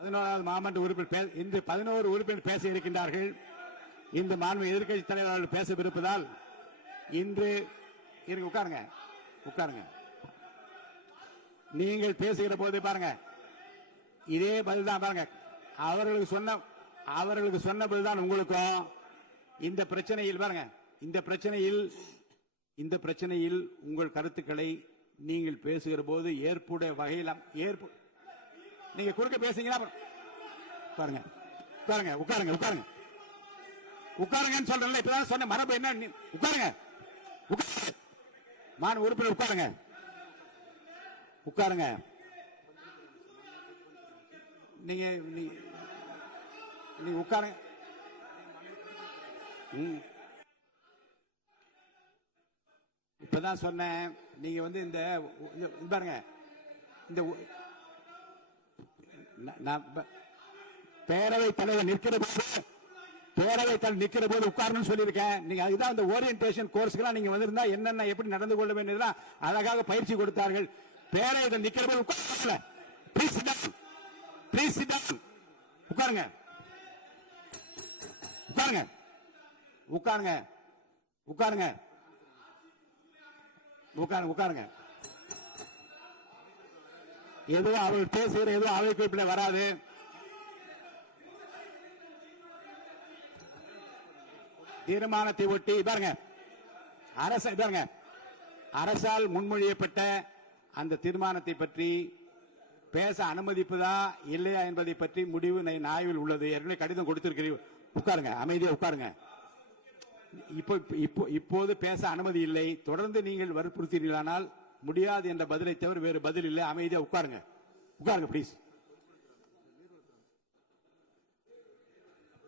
11வது மாமன்ற உறுப்பினர் இன்று 11 உறுப்பினர் பேச இருக்கின்றார்கள். இந்த மாண்பு எதிர்க்கட்சி தலைவர்கள் பேசவிருப்பதால் இன்று உட்காருங்க. நீங்கள் பேசுகிற போது பாருங்க, இதே பதில் தான் பாருங்க. அவர்களுக்கு சொன்ன பதில்தான் உங்களுக்கும். இந்த பிரச்சனையில் பாருங்க, இந்த பிரச்சனையில் உங்கள் கருத்துக்களை நீங்கள் பேசுகிற போது ஏற்புடைய வகையில் நீங்க குறுக்க பேசுங்களா? பாருங்க உட்காருங்கன்னு சொல்றேன். இப்பதான் சொன்ன மரபு என்ன? உட்காருங்க. மாநில உறுப்பினர் உட்காருங்க. நீங்க உட்காருங்க. இப்பதான் சொன்னேன். நீங்க இந்த பாருங்க, இந்த பேரவைத் தலைவர் நிற்கிற போது உட்காரணும் சொல்லியிருக்கேன். நீங்க அதுதான் இந்த ஓரியன்டேஷன் கோர்ஸ்க்கு நீங்க வந்திருந்தா என்னென்ன எப்படி நடந்து கொள்ள வேண்டியதுதான் அழகாக பயிற்சி கொடுத்தார்கள். பேரவையில் நிற்கிற போது உட்கார உட்காருங்க. எதுவும் அவர்கள் பேசுகிற எதுவும் அவை குறிப்பில் வராது. தீர்மானத்தை ஒட்டி பாருங்க, அரசால் முன்மொழியப்பட்ட அந்த தீர்மானத்தை பற்றி பேச அனுமதிப்பதா இல்லையா என்பதை பற்றி முடிவு ஆய்வில் உள்ளது. ஏற்கனவே கடிதம் கொடுத்திருக்கிறீர்கள். உட்காருங்க, அமைதியா உட்காருங்க. இப்போது பேச அனுமதி இல்லை. தொடர்ந்து நீங்கள் வற்புறுத்தீர்களானால் முடியாது என்ற பதிலை தவிர வேறு பதில் இல்லை. அமைதியா உட்காருங்க ப்ளீஸ்.